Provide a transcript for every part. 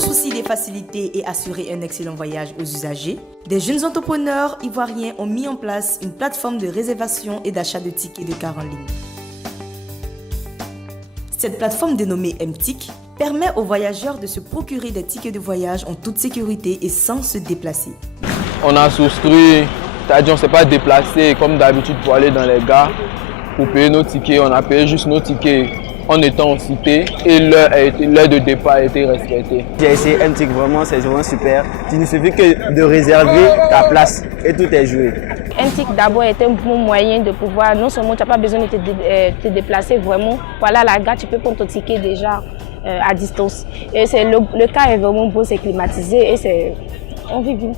le souci des facilités et assurer un excellent voyage aux usagers, des jeunes entrepreneurs ivoiriens ont mis en place une plateforme de réservation et d'achat de tickets de car en ligne. Cette plateforme dénommée MTIC permet aux voyageurs de se procurer des tickets de voyage en toute sécurité et sans se déplacer. On a souscrit, c'est-à-dire on ne s'est pas déplacé comme d'habitude pour aller dans les gares pour payer nos tickets. On a payé juste nos tickets en étant en cité et l'heure de départ a été respectée. J'ai essayé MTIC, vraiment c'est vraiment super. Il ne suffit que de réserver ta place et tout est joué. MTIC d'abord est un bon moyen de pouvoir, non seulement tu n'as pas besoin de te déplacer vraiment, voilà la gare, tu peux prendre ton ticket déjà à distance. Et le car est vraiment beau, c'est climatisé et on vit bien.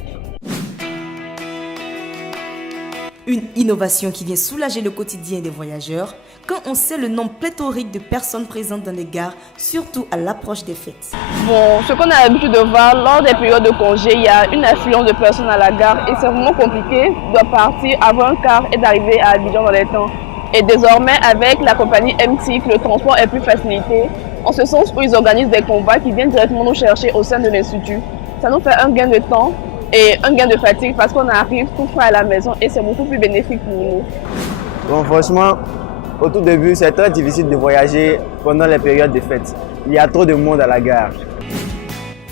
Une innovation qui vient soulager le quotidien des voyageurs quand on sait le nombre pléthorique de personnes présentes dans les gares, surtout à l'approche des fêtes. Bon, ce qu'on a l'habitude de voir, lors des périodes de congé, il y a une affluence de personnes à la gare et c'est vraiment compliqué de partir avant un car et d'arriver à Abidjan dans les temps. Et désormais, avec la compagnie MTIC, le transport est plus facilité, en ce sens où ils organisent des combats qui viennent directement nous chercher au sein de l'Institut. Ça nous fait un gain de temps et un gain de fatigue parce qu'on arrive tout frais à la maison et c'est beaucoup plus bénéfique pour nous. Bon, franchement, au tout début, c'est très difficile de voyager pendant les périodes de fêtes. Il y a trop de monde à la gare.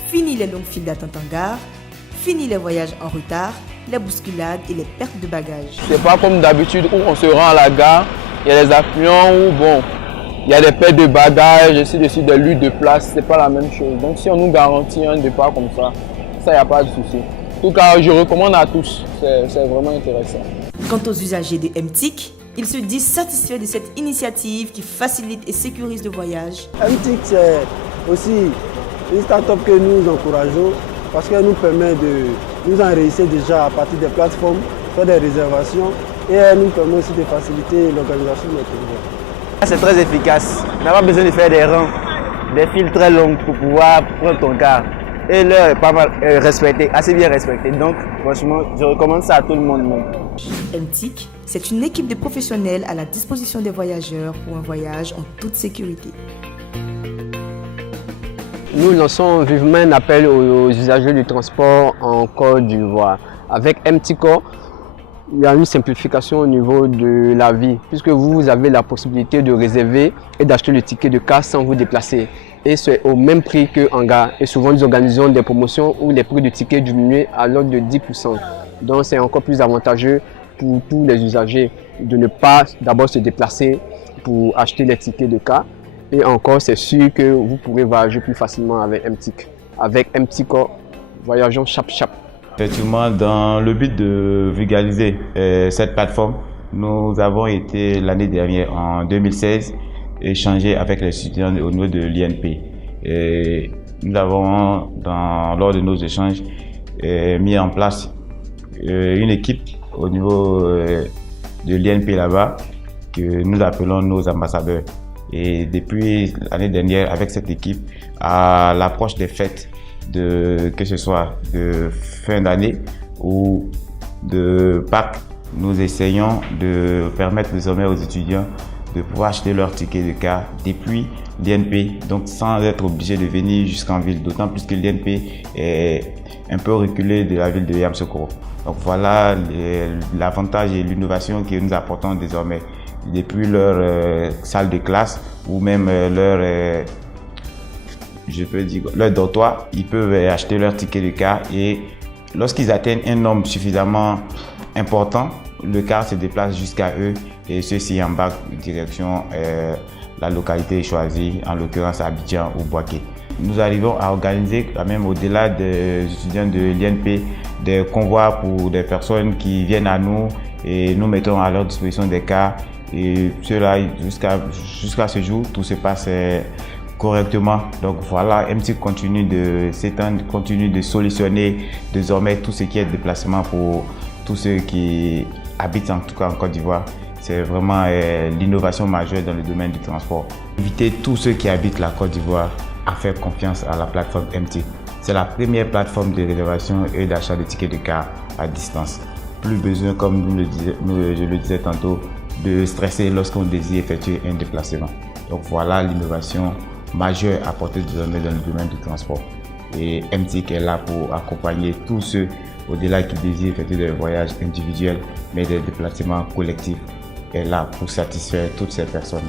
Fini les longues files d'attente en gare, fini les voyages en retard, les bousculades et les pertes de bagages. C'est pas comme d'habitude où on se rend à la gare, il y a des affluents où bon, il y a des pertes de bagages, ainsi de suite, des luttes de place, c'est pas la même chose. Donc si on nous garantit un départ comme ça, il n'y a pas de souci. En tout cas, je recommande à tous, c'est vraiment intéressant. Quant aux usagers de MTIC, ils se disent satisfaits de cette initiative qui facilite et sécurise le voyage. MTIC, c'est aussi une start-up que nous encourageons parce qu'elle nous permet de nous enregistrer déjà à partir des plateformes, faire des réservations et elle nous permet aussi de faciliter l'organisation de notre voyage. C'est très efficace. On n'a pas besoin de faire des rangs, des files très longues pour pouvoir prendre ton car. Et l'heure est pas mal respectée, assez bien respectée. Donc franchement, je recommande ça à tout le monde. MTIC, c'est une équipe de professionnels à la disposition des voyageurs pour un voyage en toute sécurité. Nous lançons vivement un appel aux usagers du transport en Côte d'Ivoire. Avec MTICO, il y a une simplification au niveau de la vie, puisque vous avez la possibilité de réserver et d'acheter le ticket de car sans vous déplacer. Et c'est au même prix qu'en gare. Et souvent, nous organisons des promotions où les prix du ticket diminuent à l'ordre de 10%. Donc, c'est encore plus avantageux pour tous les usagers de ne pas d'abord se déplacer pour acheter les tickets de car. Et encore, c'est sûr que vous pourrez voyager plus facilement avec MTIC. Avec MTICO, voyageons chap-chap. Effectivement, dans le but de vulgariser cette plateforme, nous avons été l'année dernière, en 2016, échanger avec les étudiants au niveau de l'INP. Nous avons, lors de nos échanges, mis en place une équipe au niveau de l'INP là-bas, que nous appelons nos ambassadeurs. Et depuis l'année dernière, avec cette équipe, à l'approche des fêtes, que ce soit de fin d'année ou de Pâques, nous essayons de permettre désormais aux étudiants de pouvoir acheter leur ticket de car depuis l'INP, donc sans être obligé de venir jusqu'en ville, d'autant plus que l'INP est un peu reculé de la ville de Yamoussoukro. Donc voilà l'avantage et l'innovation que nous apportons désormais. Depuis leur salle de classe ou même leur dortoir, ils peuvent acheter leur ticket de car et lorsqu'ils atteignent un nombre suffisamment important, le car se déplace jusqu'à eux et ceux-ci embarquent direction la localité choisie, en l'occurrence Abidjan ou Bouaké. Nous arrivons à organiser quand même au-delà des étudiants de l'INP des convois pour des personnes qui viennent à nous et nous mettons à leur disposition des cars et cela jusqu'à ce jour, tout se passe correctement. Donc voilà, MTIC continue de s'étendre, continue de solutionner désormais tout ce qui est déplacement pour tous ceux qui habitent en tout cas en Côte d'Ivoire. C'est vraiment l'innovation majeure dans le domaine du transport. Inviter tous ceux qui habitent la Côte d'Ivoire à faire confiance à la plateforme MTIC. C'est la première plateforme de réservation et d'achat de tickets de car à distance. Plus besoin, comme je le disais tantôt, de stresser lorsqu'on désire effectuer un déplacement. Donc voilà l'innovation majeure apportée désormais dans le domaine du transport. Et MTIC est là pour accompagner tous ceux au-delà qui désirent effectuer des voyages individuels, mais des déplacements collectifs est là pour satisfaire toutes ces personnes.